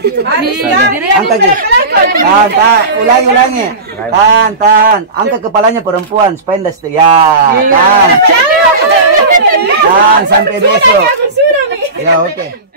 Angkat aja. Tahan, ulangi. Tahan. Angkat kepalanya perempuan supaya nggak setia. Ya, tahan sampai besok. Ya, oke.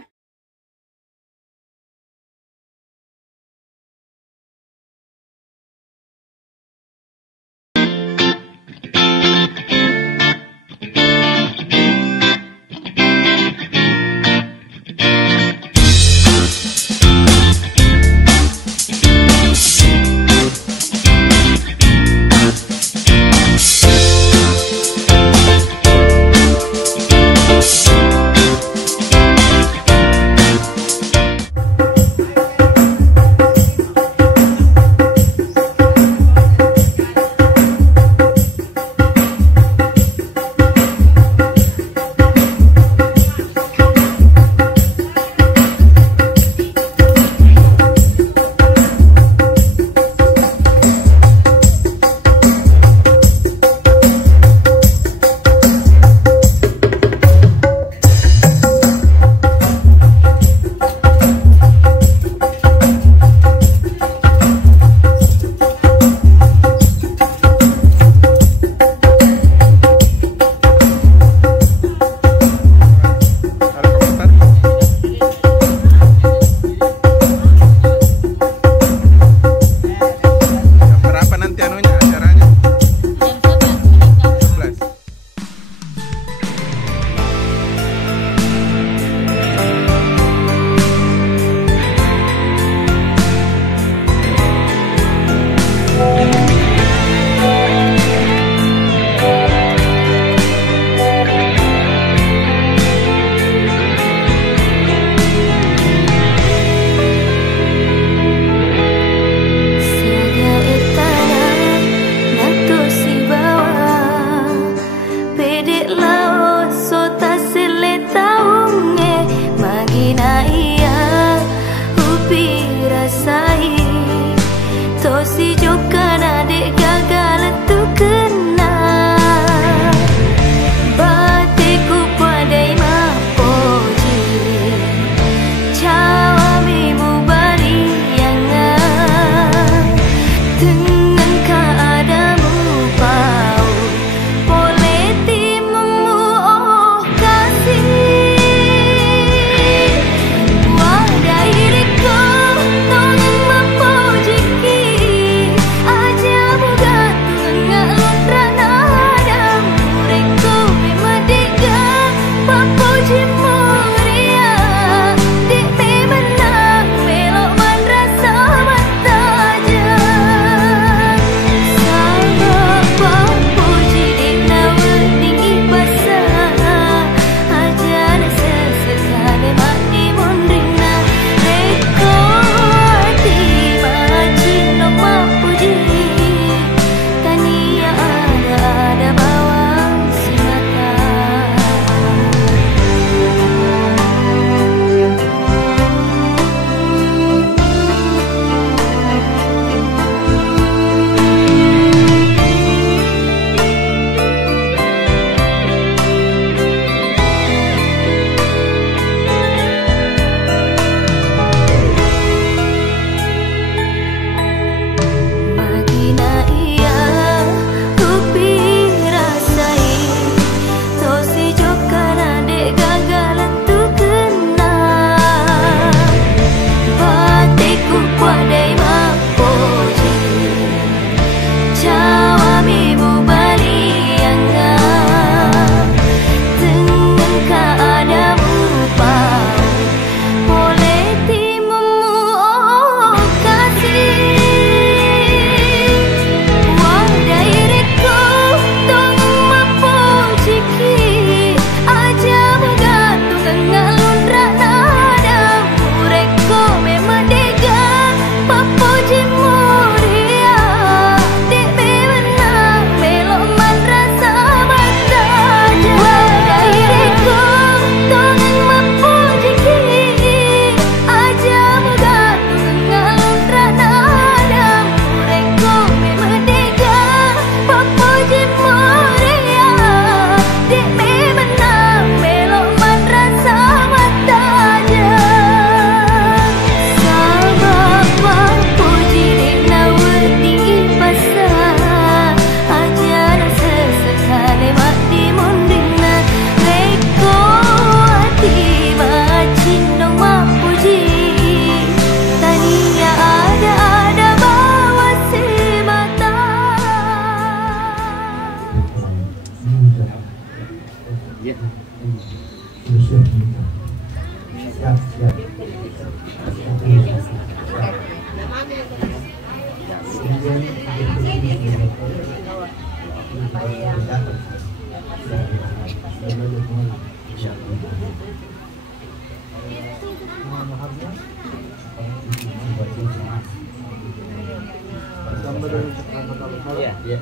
Ya.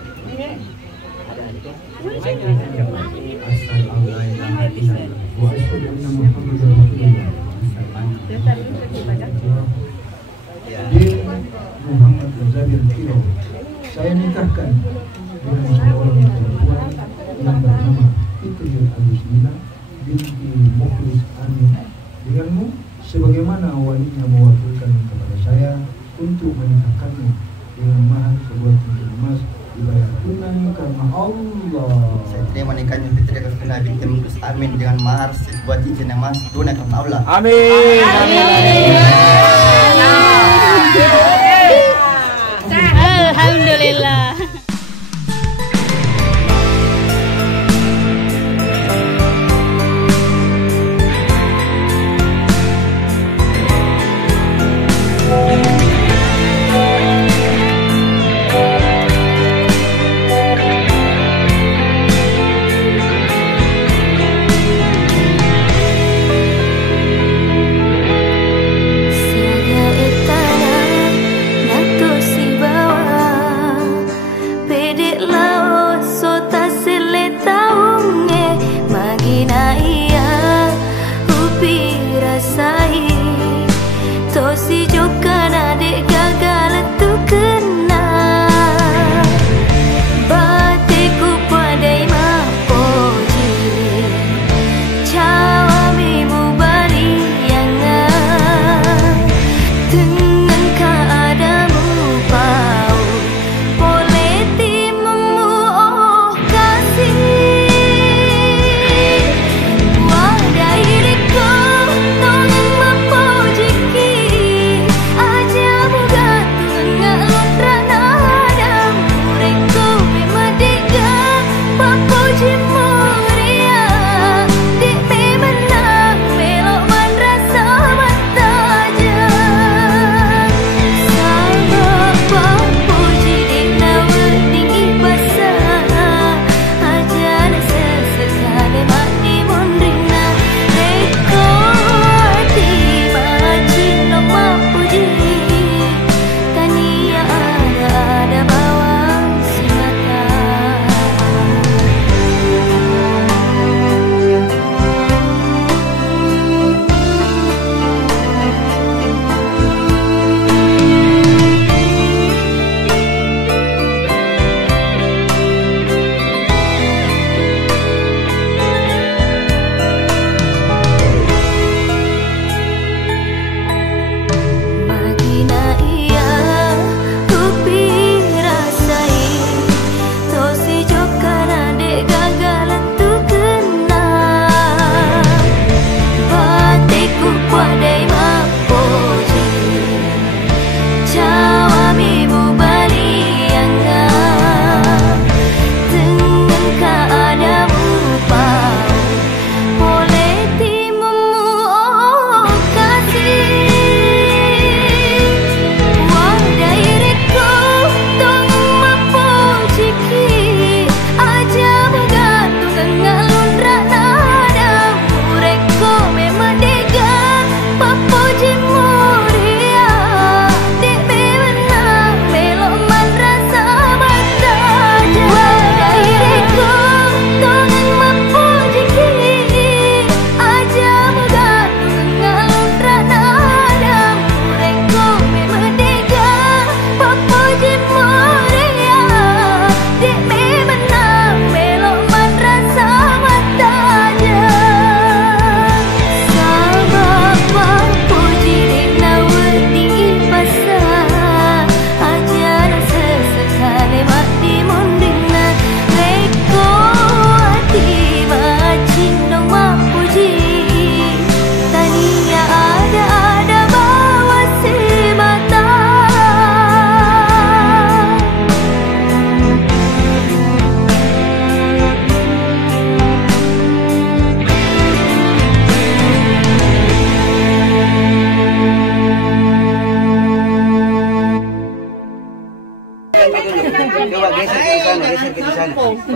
Muhammad Zabir Kilo. Saya nikahkan dengan seorang perempuan yang bernama Fitri Agustina binti Mukhlis Amin denganmu sebagaimana walinya mewakilkan kepada saya untuk menikahkanmu dengan mahar sebuah cincin emas dibayar tunai karena Allah. Saya terima nikahnya Fitri Agustina binti Mukhlis Amin dengan mahar sebuah cincin emas tunai karena Allah. Amin. Amin. Alhamdulillah.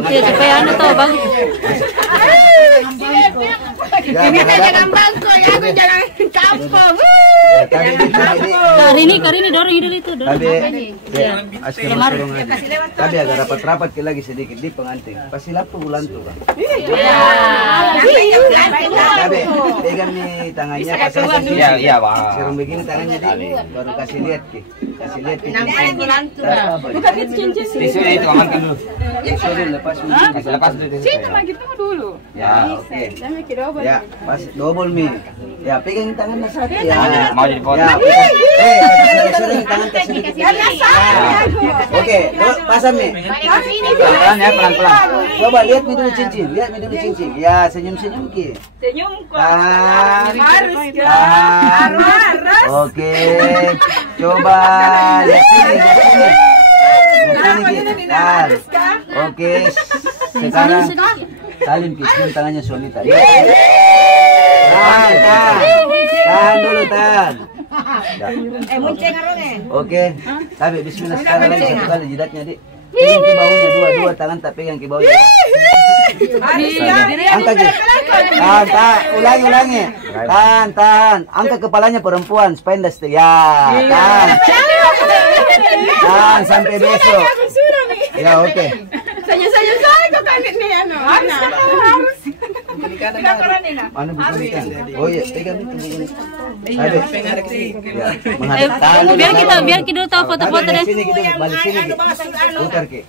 Iya, supaya anu tuh bang. Ini jangan bangko ya, aku jangan kampung. Karini dorong dulu itu, dorong. Tapi agak rapat-rapat lagi sedikit di pengantin. Pasti lapu bulan tuh, Bang. Tapi pegang nih tangannya pasang sini. Iya, Bang. Serum begini tangannya di baru kasih lihat Ki. Kasih lihat Ki. Bukan itu cincin. Tisunya itu amankan dulu. Sudah lepas Kasih lepas dulu. Sini lagi tunggu dulu. Ya, oke. Ya, pas double mi. Ya, pegang tangannya satu ya. Mau jadi foto. Ya, sering tangan ke sini. Oke, pasang nih. Pelan-pelan ya, pelan-pelan. Coba lihat nih dulu cincin, lihat nih dulu cincin. Ya, senyum-senyum Ki. Senyum kok. Tahan. Harus Tahan. Oke. Coba lihat sini, lihat sini. Lihat sini Ki. Tahan. Oke. Sekarang salim Ki, cium tangannya Solita. Tahan, tahan. Tahan dulu, tahan. Oke. Tapi bismillah sekarang lagi satu kali jidatnya, Dik. Pegang ke baunya dua tangan tak pegang ke baunya. Angkat Ki. Tahan, tahan. Ulangi. Tahan. Angkat kepalanya perempuan supaya ndak setia. Ya, tahan. Tahan sampai besok. Ya, oke. Saya kok kali nih harus. Mana begini kan? Oh iya, pegang itu begini. Ayo. Biar kita tahu foto-foto deh. Sini kita balik sini. Putar Ki.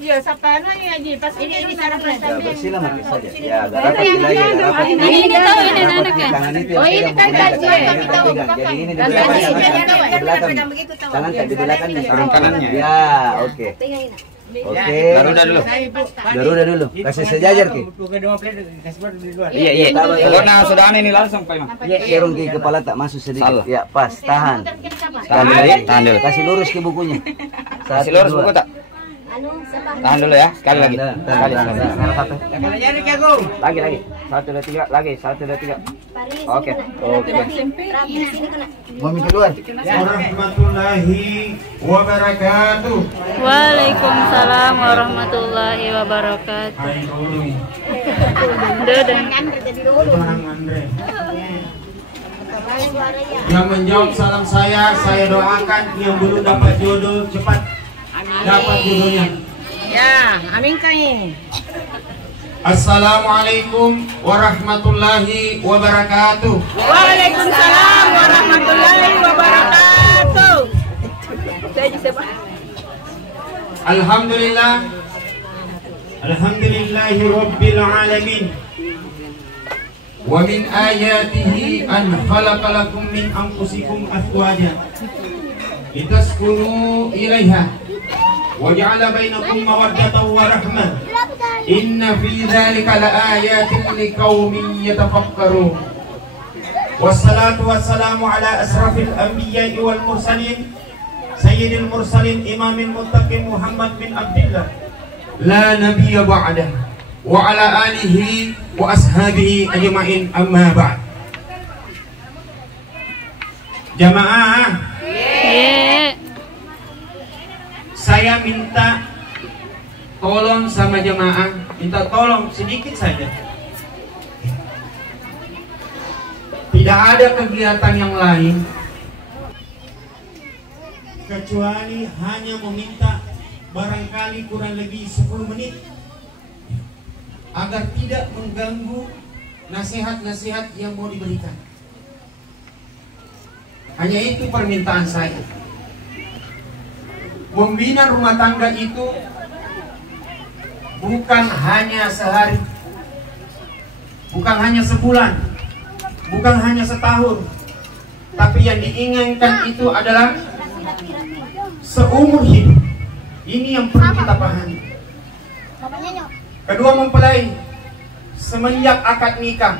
Iya, sapana ya Ji. Pas ini cara Ya, bersila mati saja. Ya, agak rapat lagi, agak rapat. Ini tahu ini anaknya. Tangan itu yang pegang pegang. Jadi ini di belakang. Tangan tak di belakang nih. Tangan kanannya. Ya, oke. Oke. Garuda dulu. Kasih sejajar Ki. Iya. Karena sudah aneh ini langsung Pak Imam. Serung Ki kepala tak masuk sedikit. Ya, pas. Tahan. Tahan dulu. Kasih lurus ke bukunya. Kasih lurus buku tak? Tahan dulu ya, sekali lagi. Sekali. Lagi. 1, 2, 3, lagi. 1, 2, 3. Oke. Mau minta keluar. Warahmatullahi wabarakatuh. Waalaikumsalam warahmatullahi wabarakatuh. Hai dulu. Dadah. Bang Andre. Yang menjawab salam saya doakan yang belum dapat jodoh cepat dapat jodohnya. Ya, amin kain. Assalamualaikum warahmatullahi wabarakatuh. Waalaikumsalam warahmatullahi wabarakatuh. Alhamdulillahi rabbil alamin. Wa min ayatihi an khalaqalakum min anfusikum azwaja litaskunu ilaiha wa ja'ala bainakum mawaddatan wa rahmah. Inna fi dzalika laayatin liqaumin yatafakkarun. Wassalatu wassalamu ala asrafil anbiya'i wal mursalin sayyidil mursalin imamil muttaqin Muhammad bin Abdullah la nabiyya ba'dah wa ala alihi wa ashabihi ajma'in amma ba'd. Jamaah, saya minta tolong sama jemaah, minta tolong sedikit saja. Tidak ada kegiatan yang lain kecuali hanya meminta barangkali kurang lebih 10 menit agar tidak mengganggu nasihat-nasihat yang mau diberikan. Hanya itu permintaan saya. Membina rumah tangga itu bukan hanya sehari, bukan hanya sebulan, bukan hanya setahun, tapi yang diinginkan itu adalah seumur hidup. Ini yang perlu kita pahami. Kedua mempelai, semenjak akad nikah,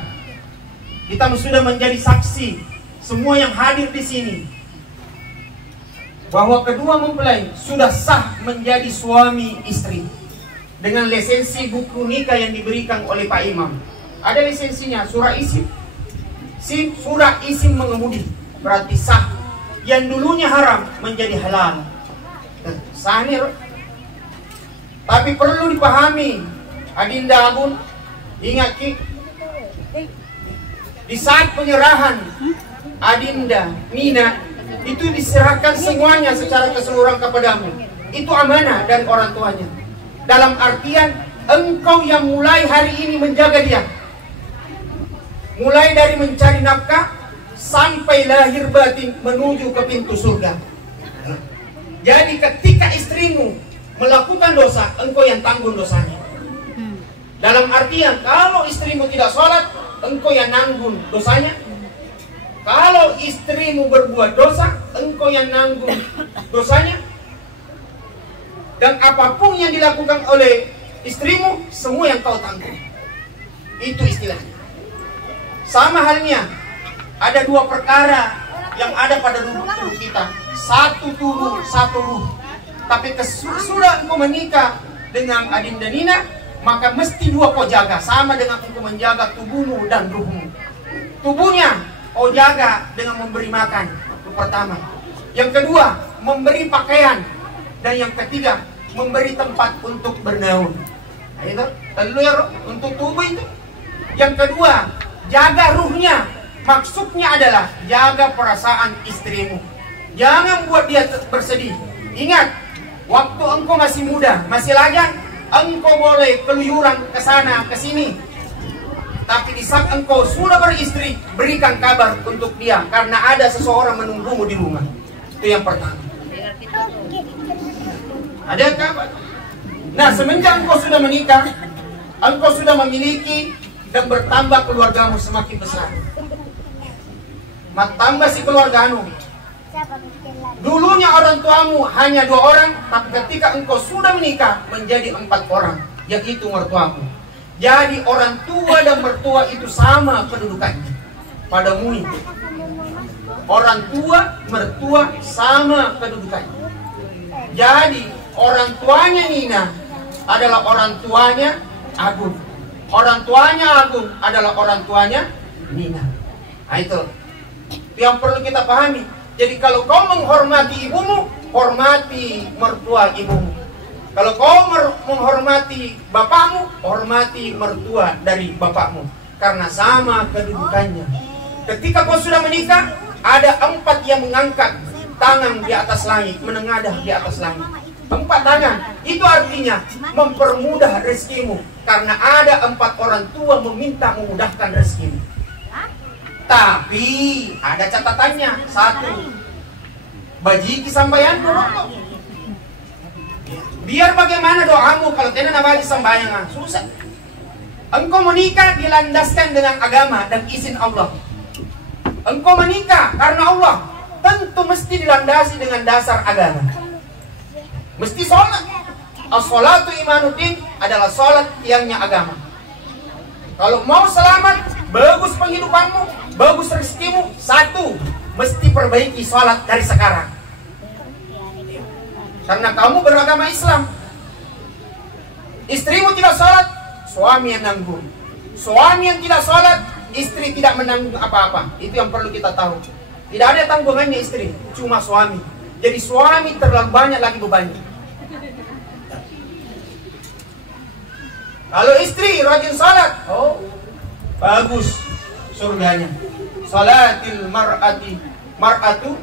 kita sudah menjadi saksi semua yang hadir di sini bahwa kedua mempelai sudah sah menjadi suami istri dengan lisensi buku nikah yang diberikan oleh Pak Imam. Ada lisensinya, surah isim. Surah isim mengemudi berarti sah. Yang dulunya haram menjadi halal. Sah nih. Tapi perlu dipahami, Adinda Agun, ingat Ki, di saat penyerahan Adinda, Nina, itu diserahkan semuanya secara keseluruhan kepadamu. Itu amanah dari orang tuanya. Dalam artian engkau yang mulai hari ini menjaga dia, mulai dari mencari nafkah sampai lahir batin menuju ke pintu surga. Jadi ketika istrimu melakukan dosa, engkau yang tanggung dosanya. Dalam artian kalau istrimu tidak sholat, engkau yang nanggung dosanya. Kalau istrimu berbuat dosa, engkau yang nanggung dosanya. Dan apapun yang dilakukan oleh istrimu, semua yang kau tanggung. Itu istilahnya. Sama halnya, ada dua perkara yang ada pada tubuh kita. Satu tubuh, satu ruh. Tapi sudah engkau menikah dengan Adinda Nina, maka mesti dua kau jaga. Sama dengan engkau menjaga tubuhmu dan ruhmu. Tubuhnya kau jaga dengan memberi makan, itu pertama. Yang kedua, memberi pakaian. Dan yang ketiga, memberi tempat untuk bernaung. Nah, itu telur untuk tubuh itu. Yang kedua, jaga ruhnya. Maksudnya adalah jaga perasaan istrimu. Jangan buat dia bersedih. Ingat, waktu engkau masih muda, masih lajang, engkau boleh keluyuran ke sana ke sini. Tapi di saat engkau sudah beristri, berikan kabar untuk dia, karena ada seseorang menunggumu di rumah. Itu yang pertama. Ada kabar. Nah, semenjak engkau sudah menikah, engkau sudah memiliki dan bertambah keluargamu semakin besar. Tambah si keluargamu. Dulunya orang tuamu hanya 2 orang, tapi ketika engkau sudah menikah menjadi 4 orang, yaitu mertuamu. Jadi orang tua dan mertua itu sama kedudukannya padamu ini. Orang tua, mertua sama kedudukannya. Jadi orang tuanya Nina adalah orang tuanya Agung. Orang tuanya Agung adalah orang tuanya Nina. Nah itu yang perlu kita pahami. Jadi kalau kau menghormati ibumu, hormati mertua ibumu. Kalau kau menghormati bapakmu, hormati mertua dari bapakmu. Karena sama kedudukannya. Ketika kau sudah menikah, ada 4 yang mengangkat tangan di atas langit, menengadah di atas langit. 4 tangan, itu artinya mempermudah rezekimu. Karena ada 4 orang tua meminta memudahkan rezekimu. Tapi ada catatannya. 1, bajiki sambayan dulu. Biar bagaimana doamu kalau tidak nabagi sembahyang, susah. Engkau menikah dilandaskan dengan agama dan izin Allah. Engkau menikah karena Allah, tentu mesti dilandasi dengan dasar agama. Mesti sholat. As-sholatu imanuddin adalah sholat tiangnya agama. Kalau mau selamat, bagus penghidupanmu, bagus rezekimu, 1, mesti perbaiki sholat dari sekarang. Karena kamu beragama Islam. Istrimu tidak sholat, suami yang nanggung. Suami yang tidak sholat, istri tidak menanggung apa-apa. Itu yang perlu kita tahu. Tidak ada tanggungannya istri, cuma suami. Jadi suami terlalu banyak lagi bebannya. Kalau istri rajin sholat, oh bagus surganya. Sholatil mar'atu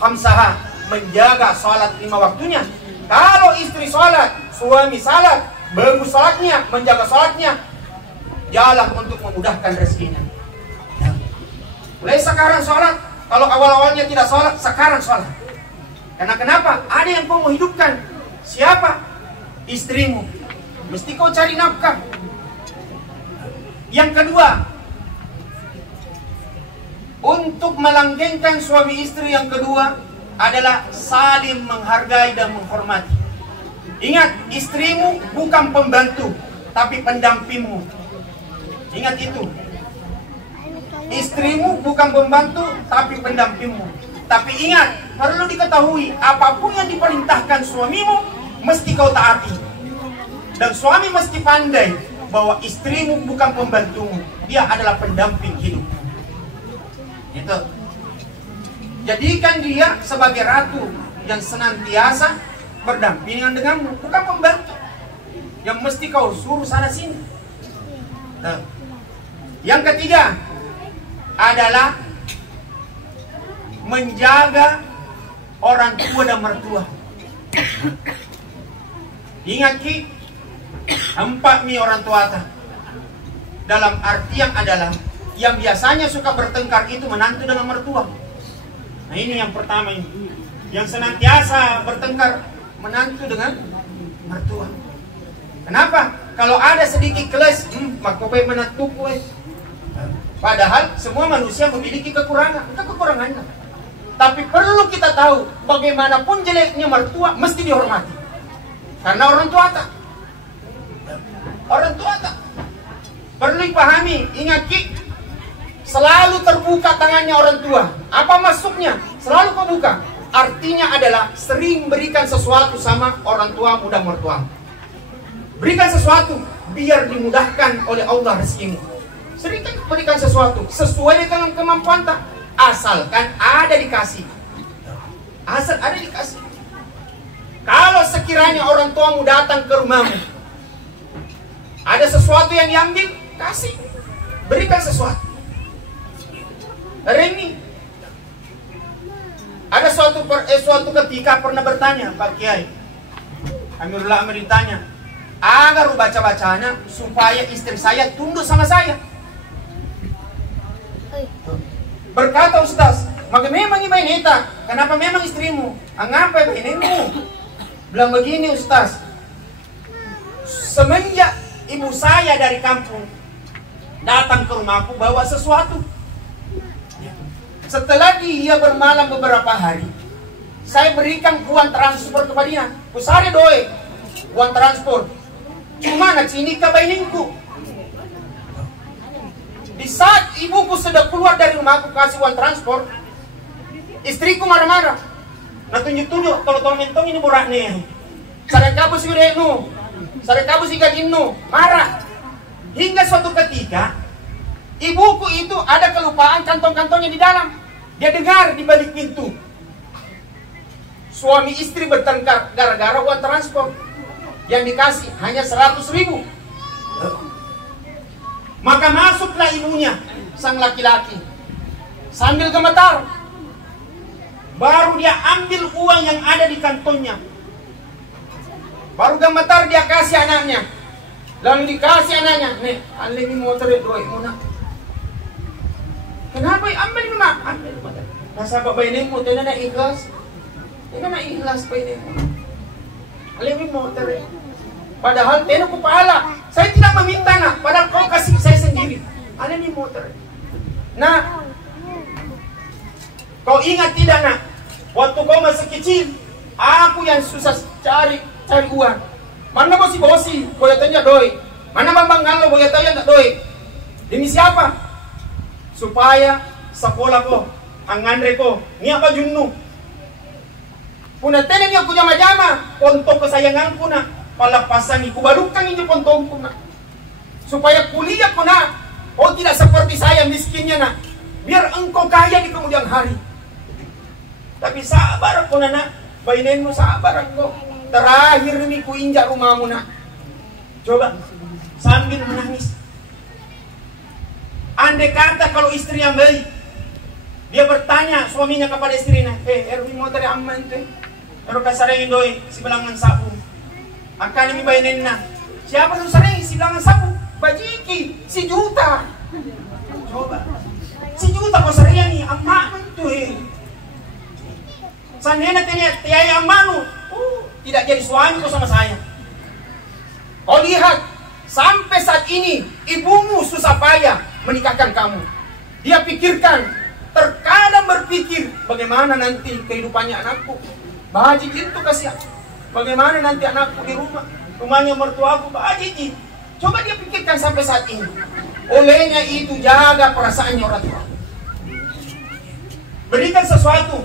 khamsaha, menjaga sholat 5 waktunya. Kalau istri sholat, suami sholat, bagus sholatnya, menjaga sholatnya, jalan untuk memudahkan rezekinya. Mulai sekarang sholat. Kalau awal-awalnya tidak sholat, sekarang sholat. Karena kenapa? Ada yang kau mau hidupkan. Siapa? Istrimu. Mesti kau cari nafkah. Yang kedua, untuk melanggengkan suami istri yang kedua adalah saling menghargai dan menghormati. Ingat, istrimu bukan pembantu, tapi pendampingmu. Ingat itu. Istrimu bukan pembantu, tapi pendampingmu. Tapi ingat, perlu diketahui, apapun yang diperintahkan suamimu, mesti kau taati. Dan suami mesti pandai bahwa istrimu bukan pembantumu, dia adalah pendamping hidupmu. Itu. Jadikan dia sebagai ratu yang senantiasa berdampingan denganmu, bukan pembantu yang mesti kau suruh sana sini. Nah, yang ketiga adalah menjaga orang tua dan mertua. Ingat Ki, empat mi orang tua ta. Dalam artian adalah yang biasanya suka bertengkar itu menantu dengan mertua. Nah ini yang pertama ini. Yang senantiasa bertengkar menantu dengan mertua. Kenapa? Kalau ada sedikit keles, makope menantuku. Padahal semua manusia memiliki kekurangan, kekurangannya. Tapi perlu kita tahu, bagaimanapun jeleknya mertua mesti dihormati. Karena orang tua tak. Orang tua tak. Perlu dipahami, ingat Ki, selalu terbuka tangannya orang tua. Apa maksudnya? Selalu kau buka. Artinya adalah sering berikan sesuatu sama orang tua muda mertua. Berikan sesuatu biar dimudahkan oleh Allah rezekimu. Sering berikan sesuatu sesuai dengan kemampuan tak. Asalkan ada dikasih. Asal ada dikasih. Kalau sekiranya orang tuamu datang ke rumahmu, ada sesuatu yang diambil, kasih. Berikan sesuatu. Remi, ada suatu ketika pernah bertanya Pak Kiai Amirullah Amir ditanya, agar baca-bacanya supaya istri saya tunduk sama saya. Berkata Ustaz, maka memang ibu neta, kenapa memang istrimu? Ngapa ibu? Bilang begini Ustaz, semenjak ibu saya dari kampung datang ke rumahku bawa sesuatu. Setelah dia bermalam beberapa hari, saya berikan uang transport kepada dia. Kusari doe, uang transport. Cuma nak sini ke baininku. Di saat ibuku sudah keluar dari rumahku kasih uang transport, istriku marah-marah. Nah tunjuk-tunjuk, kalau mentong ini borak nih. Sarang kabu si urenu, sarang kabu si gajinu, marah. Hingga suatu ketika, ibuku itu ada kelupaan kantong-kantongnya di dalam. Dia dengar di balik pintu. Suami istri bertengkar gara-gara uang transport. Yang dikasih hanya 100.000. Maka masuklah ibunya, sang laki-laki, sambil gemetar. Baru dia ambil uang yang ada di kantongnya. Baru gemetar dia kasih anaknya. Lalu dikasih anaknya. Nih, alimi motor doi muna. Kenapa ambil ini mak? Ambil motor. Nasa bapak ini mo, tidak na ikhlas. Tidak na ikhlas pa ini mo. Alimi motor. Padahal tidak ko pahala. Saya tidak meminta nak. Padahal kau kasih saya sendiri. Alimi motor. Nah, kau ingat tidak nak? Waktu kau masih kecil, aku yang susah cari uang. Mana bosi, boleh tanya doi. Mana bambang ngalo, boleh tanya tak doi. Demi siapa? Supaya sekolah ko, angandre ko, ni apa junnu. Punatene ni aku jama-jama, pontok kesayanganku nak. Palapasan iku barukan ini pontongku nak. Supaya kuliah ko nak. Oh tidak seperti saya miskinnya nak. Biar engkau kaya di kemudian hari. Tapi sabar aku nak, bainenmu sabar aku. Terakhir ini ku injak rumahmu nak. Coba sambil menangis. Andai kata kalau istri yang baik, dia bertanya suaminya kepada istrinya, Erwin mau dari aman tuh, Erwin kasarengin doi si belangan sapu. Akan ini bainenna. Siapa yang sareng si belangan sapu? Bajiki si juta. Coba si juta kau sarengi aman tuh. Sanena tiaya amanu, tidak jadi suami kau sama saya. Kau lihat, sampai saat ini ibumu susah payah menikahkan kamu. Dia pikirkan, terkadang berpikir bagaimana nanti kehidupannya anakku. Bahaji itu kasihan. Bagaimana nanti anakku di rumahnya mertuaku bahaji. Coba dia pikirkan sampai saat ini. Olehnya itu jaga perasaannya orang tua. Berikan sesuatu.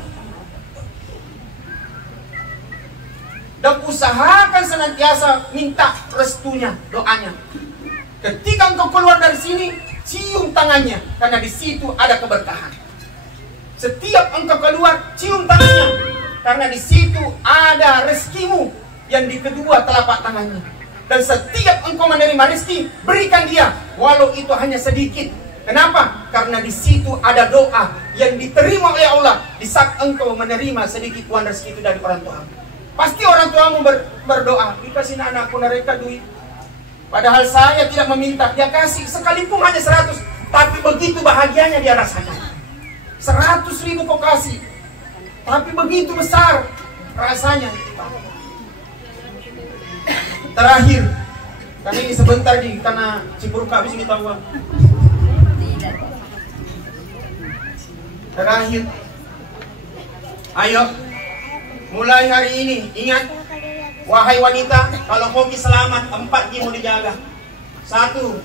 Dan usahakan senantiasa minta restunya, doanya. Ketika engkau keluar dari sini, cium tangannya, karena di situ ada keberkahan. Setiap engkau keluar, cium tangannya, karena di situ ada rezekimu yang di kedua telapak tangannya. Dan setiap engkau menerima rezeki, berikan dia, walau itu hanya sedikit. Kenapa? Karena di situ ada doa yang diterima oleh Allah di saat engkau menerima sedikit uang rezeki itu dari orang tua. Pasti orang tuamu berdoa, dikasih anakku mereka duit. Padahal saya tidak meminta, dia kasih sekalipun hanya 100, tapi begitu bahagianya dia rasakan. 100.000 kau kasih, tapi begitu besar rasanya. Terakhir, karena ini sebentar karena Cipuruk habis ini tahu. Terakhir, ayo mulai hari ini ingat, wahai wanita, kalau mau selamat 4 mau dijaga. 1,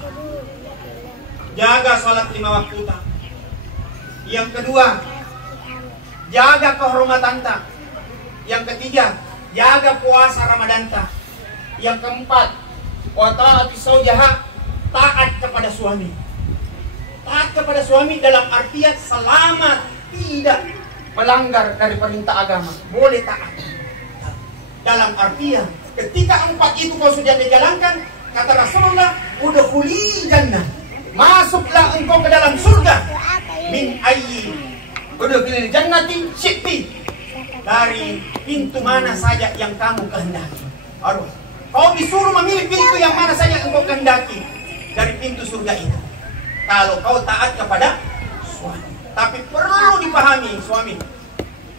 jaga sholat 5 waktu. Yang kedua, jaga kehormatan. Yang ketiga, jaga puasa Ramadan. Yang keempat, wa ta'ati zawjaha, taat kepada suami. Taat kepada suami dalam artian selama tidak melanggar dari perintah agama, boleh taat. Dalam artian ketika 4 itu kau sudah dijalankan, kata Rasulullah, udkhuli jannah, masuklah engkau ke dalam surga. Min ayyi udkhuli jannati syi'ti, dari pintu mana saja yang kamu kehendaki. Aduh, kau disuruh memilih pintu yang mana saja yang engkau kehendaki dari pintu surga itu, kalau kau taat kepada suami. Tapi perlu dipahami suami,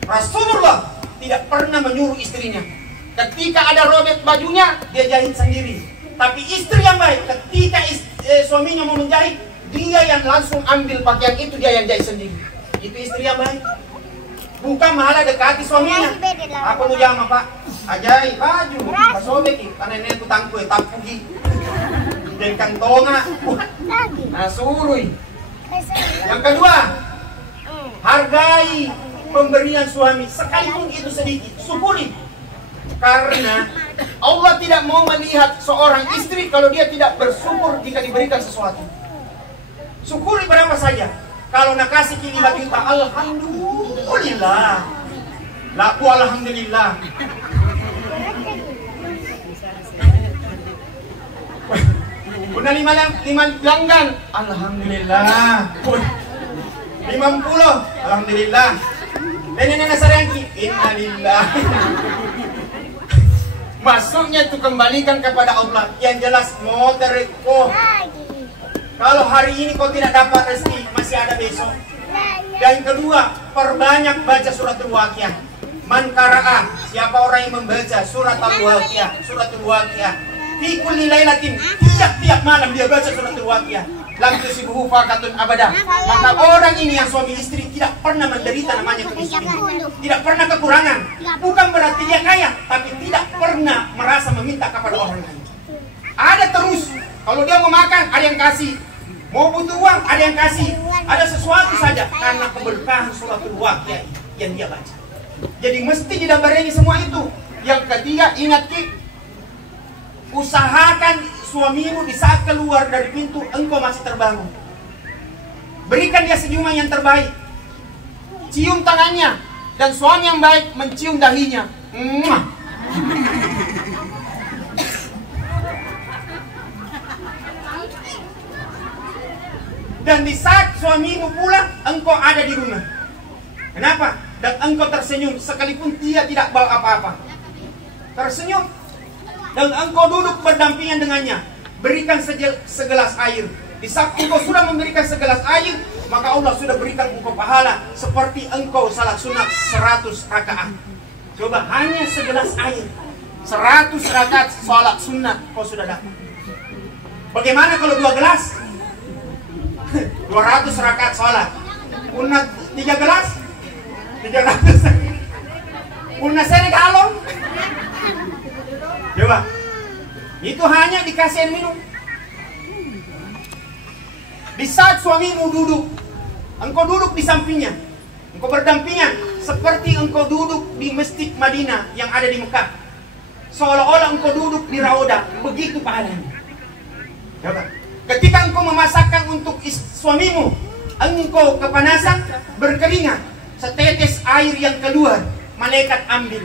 Rasulullah tidak pernah menyuruh istrinya ketika ada robek bajunya dia jahit sendiri. Tapi istri yang baik, ketika suaminya mau menjahit, dia yang langsung ambil pakaian itu, dia yang jahit sendiri. Itu istri yang baik. Bukan malah dekati suaminya. Apa mau jama pak? Ajai baju, pas sobek, karena ini aku tangku, tapugi, dan kantonga, nah suruh. Yang kedua, hargai pemberian suami, sekalipun itu sedikit, syukuri. Karena Allah tidak mau melihat seorang istri kalau dia tidak bersyukur jika diberikan sesuatu. Syukuri berapa saja. Kalau nak kasih 5 juta, alhamdulillah. Laku alhamdulillah. Punya 5 langgan, alhamdulillah. 50, alhamdulillah. Nenek-nenek sarangki, innalillah. Maksudnya itu kembalikan kepada Allah. Yang jelas modereko. Kalau hari ini kau tidak dapat rezeki, masih ada besok. Yang kedua, perbanyak baca surat Al-Waqiah. Man qara'a, siapa orang yang membaca surat Al-Waqiah, fi kulli lailatin, tiap malam dia baca surat Al-Waqiah, lam tusibuhu faqatun abada. Maka orang ini yang suami istri tidak pernah menderita namanya kemiskinan, tidak pernah kekurangan. Bukan berarti dia kaya, tapi tidak pernah merasa meminta kepada orang lain. Ada terus, kalau dia mau makan ada yang kasih, mau butuh uang ada yang kasih, ada sesuatu saja karena keberkahan surat Al-Waqiah yang dia baca. Jadi mesti didabarengi semua itu. Yang ketiga, ingat Ki, usahakan suamimu di saat keluar dari pintu engkau masih terbangun. Berikan dia senyuman yang terbaik, cium tangannya, dan suami yang baik mencium dahinya. Dan di saat suamimu pulang, engkau ada di rumah. Kenapa? Dan engkau tersenyum sekalipun dia tidak bawa apa-apa. Tersenyum. Dan engkau duduk berdampingan dengannya. Berikan segelas air. Di saat engkau sudah memberikan segelas air, maka Allah sudah berikan engkau pahala seperti engkau salat sunat 100 rakaat. Coba hanya segelas air, 100 rakaat salat sunat kau sudah dapat. Bagaimana kalau 2 gelas? 200 rakaat salat. Unat 3 gelas? 300. Unat seri galon. Coba. Itu hanya dikasih air minum. Di saat suamimu duduk, engkau duduk di sampingnya, engkau berdampingan seperti engkau duduk di Masjid Madinah yang ada di Mekah. Seolah-olah engkau duduk di Raudah, begitu pahalanya. Coba. Ketika engkau memasakkan untuk suamimu, engkau kepanasan, berkeringat, setetes air yang keluar, malaikat ambil.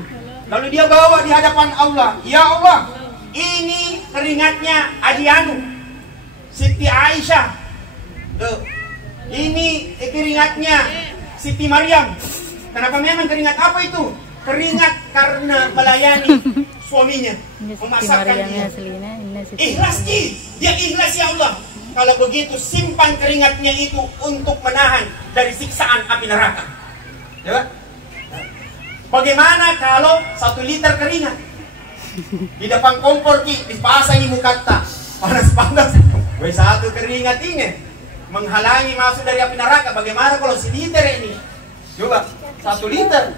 Lalu dia bawa di hadapan Allah. Ya Allah, ini keringatnya Adianu, Siti Aisyah. Ini keringatnya Siti Maryam. Kenapa memang keringat apa itu? Keringat karena melayani suaminya, memasakkan dia. Ikhlas dia ikhlas ya Allah. Kalau begitu simpan keringatnya itu untuk menahan dari siksaan api neraka. Ya, bagaimana kalau 1 liter keringat di depan kompor dipasangi mukata panas-panas, satu keringat ini menghalangi masuk dari api neraka. Bagaimana kalau 1 liter ini? Coba 1 liter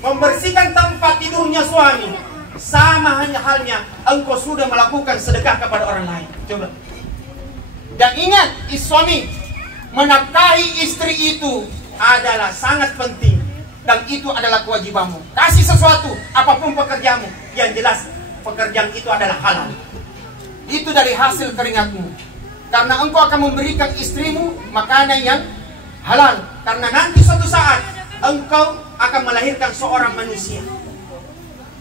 membersihkan tempat tidurnya suami, sama halnya engkau sudah melakukan sedekah kepada orang lain. Coba. Dan ingat, suami menafkahi istri itu adalah sangat penting, dan itu adalah kewajibanmu. Kasih sesuatu, apapun pekerjaanmu, yang jelas pekerjaan itu adalah halal. Itu dari hasil keringatmu, karena engkau akan memberikan istrimu makanan yang halal. Karena nanti suatu saat engkau akan melahirkan seorang manusia.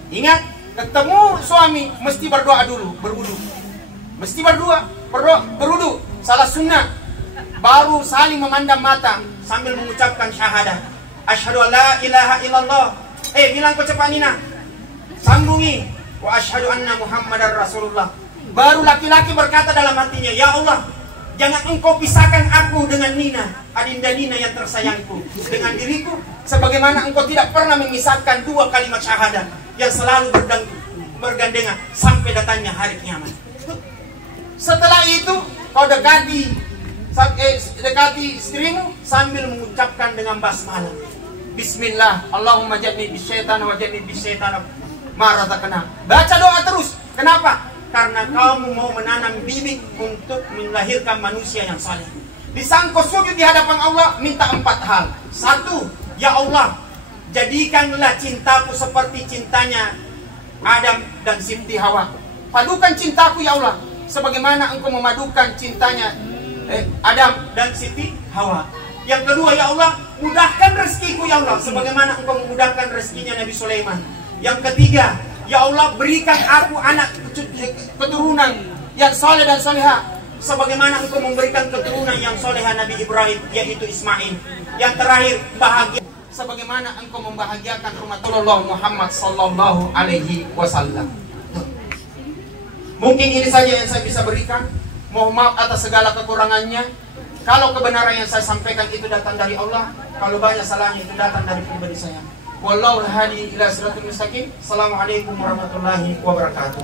Ingat, ketemu suami mesti berdoa dulu, berwudu. Mesti berwudu, salah sunnah. Baru saling memandang mata sambil mengucapkan syahadat. Asyhadu an la ilaha illallah. Bilang kau cepat Nina. Sambungi. Wa asyhadu anna Muhammadar Rasulullah. Baru laki-laki berkata dalam hatinya, ya Allah, jangan engkau pisahkan aku dengan Nina, adinda Nina yang tersayangku, dengan diriku, sebagaimana engkau tidak pernah memisahkan 2 kalimat syahadat yang selalu bergandengan sampai datangnya hari kiamat. Setelah itu kau dekati istrimu sambil mengucapkan dengan basmalah. Bismillah, Allahumma jadni bisyaitan wa jadni bisyaitan ma razaqna. Baca doa terus. Kenapa? Karena kamu mau menanam bibit untuk melahirkan manusia yang saleh. Di saat kau sujud di hadapan Allah, minta 4 hal. 1, ya Allah, jadikanlah cintaku seperti cintanya Adam dan Siti Hawa. Padukan cintaku ya Allah, sebagaimana engkau memadukan cintanya Adam dan Siti Hawa. Yang kedua, ya Allah, mudahkan rezekiku ya Allah, sebagaimana engkau memudahkan rezekinya Nabi Sulaiman. Yang ketiga, ya Allah, berikan aku anak keturunan yang soleh dan soleha, sebagaimana engkau memberikan keturunan yang soleha Nabi Ibrahim, yaitu Ismail. Yang terakhir, bahagia sebagaimana engkau membahagiakan rumah Rasulullah Muhammad sallallahu alaihi wasallam. Mungkin ini saja yang saya bisa berikan. Mohon maaf atas segala kekurangannya. Kalau kebenaran yang saya sampaikan itu datang dari Allah, kalau banyak salahnya itu datang dari pribadi saya. Wallahu hadi ila siratal mustaqim. Assalamualaikum warahmatullahi wabarakatuh.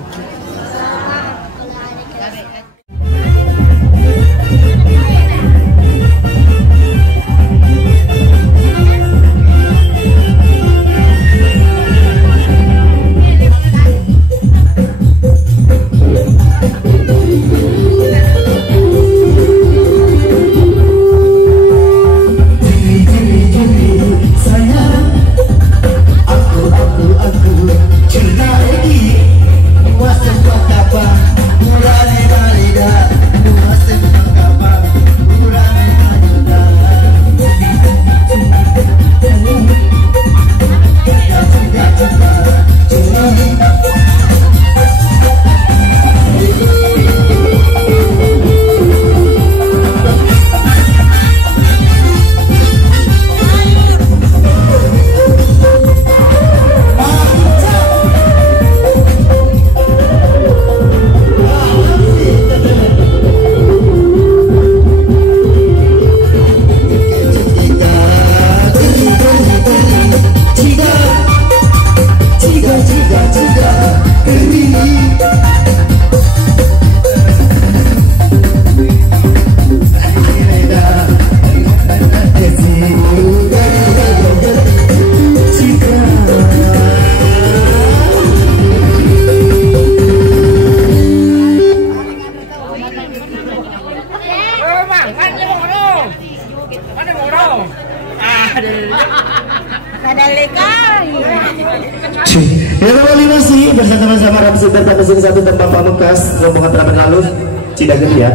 Ya kembali masih bersama-sama Ramsi dan mesin satu tempat pamungkas rombongan terapan lalu Cidagen ya.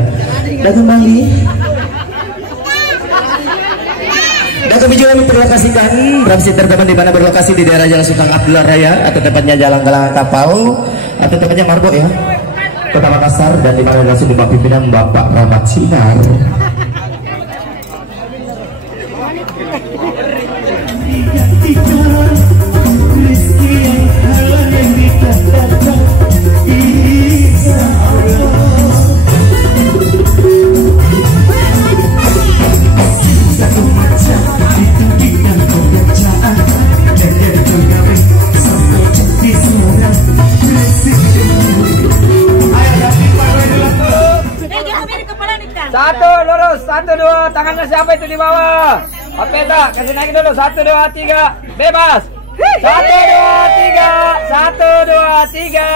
Dan kembali dan kami juga memperlokasikan Ramsi terdapat di mana berlokasi di daerah Jalan Sultan Abdullah Raya atau tepatnya Jalan Galang Kapau atau tepatnya Marbo ya, Kota Makassar, dan di mana langsung di pimpinan Bapak Rahmat Sinar. digantikan rezeki yang halal yang dikatakan insya Allah. Satu macam dituding dan pembacaan dan jadi pegawai sampai jadi seorang presiden. Ayo tapi parah dulu. Satu lurus, 1, 2, tangannya siapa itu di bawah? Papeta, kasih naik dulu, 1, 2, 3, bebas. 1, 2, 3, 1, 2, 3,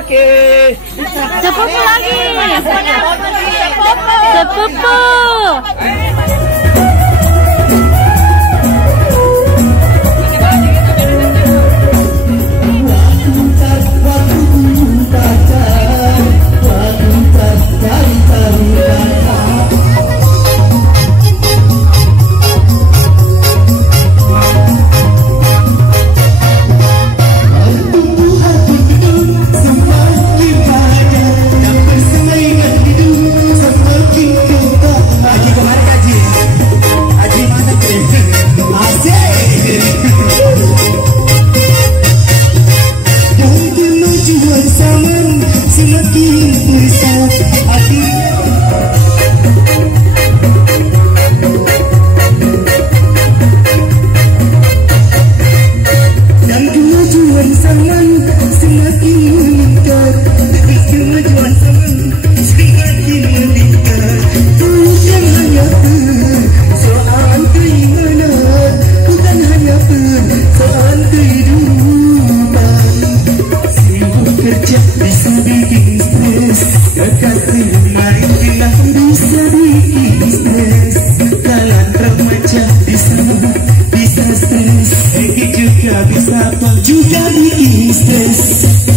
oke. Sepupu lagi. Sepupu. Bisa juga bikin stres.